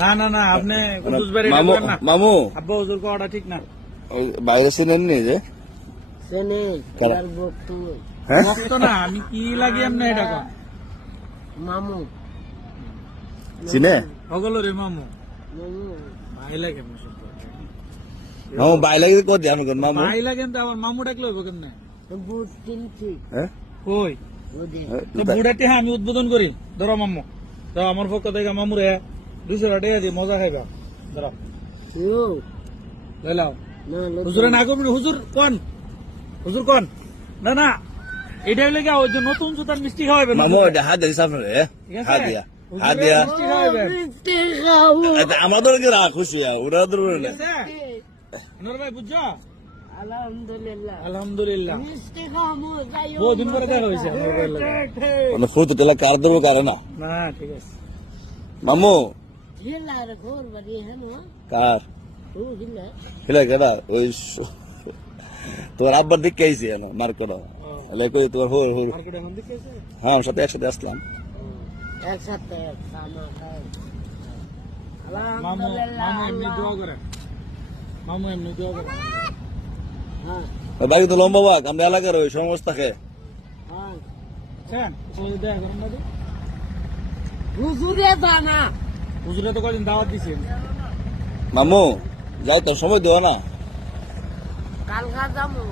না না না, আপনি মামু আব্বা হুজুর কোয়াটা ঠিক না। বাইরে চিনেননি যে ভক্ত না, আমি কি লাগি এমনি এটা কন মামু চিনে ওগুলো রে মামু ভাই লাগে মামু বাই লাগে কো দি আমি মামু ভাই লাগেন তো আমার মামু ডাকলে হইব কেমনে? বুট কিনছি হ্যাঁ কই ওদের তো বুড়াটি আমি উদ্বোধন করি। ধরো মামু, তো আমার পক্ষ থেকে মামু রে 200 টাকা দিয়ে মজা খাইবা। ধরো লাও হুজুরে না করবি, হুজুর কোন হুজুর কোন না না, এটা হইলে গিয়া ওই যে নতুন জুতার মিষ্টি খাওয়াবেন মামু হাত দিস আপনার ঠিক আছে? হাত দিয়া হুজুরে হাত দিয়া মিষ্টি খাওয়াবেন, আমাদের কি রাখ খুশি ওরা ঠিক আছে? আনোয়ার ভাই বুঝছো? আলহামদুলিল্লাহ আলহামদুলিল্লাহ। মিষ্টি খামু যাই বহুদিন পরে দেখা হয়েছে আনোয়ার ভাইয়ের লগে। মানে ফুট তেলা কার দেবো কারে না না ঠিক আছে। মামু হিলার ঘর বাড়ি হেন কার ও হিলা হিলা কেডা ওই তোর আব্বার দিক আইছি এনো মার্কেট কই তোর হোর হোর মার্কেটে এখন দেখেছে হ্যাঁ আমার সাথে একসাথে আসলাম একসাথে খানা খাই মামু আলহামদুলিল্লাহ মামু এমনি দোয়া করে, মামু এমনি দোয়া করে। হ্যাঁ বাকি তো লম্বা বাক আমরা এলাকার ওই সমস্যাকে হ্যাঁ বুঝছেন? ওই দেখা করেন না যে? হুজুরে জানা হুজুরে তো কদিন দাওয়াত দিছেন। মামু যাই তোর সময় দেওয়া না কালকা যাবো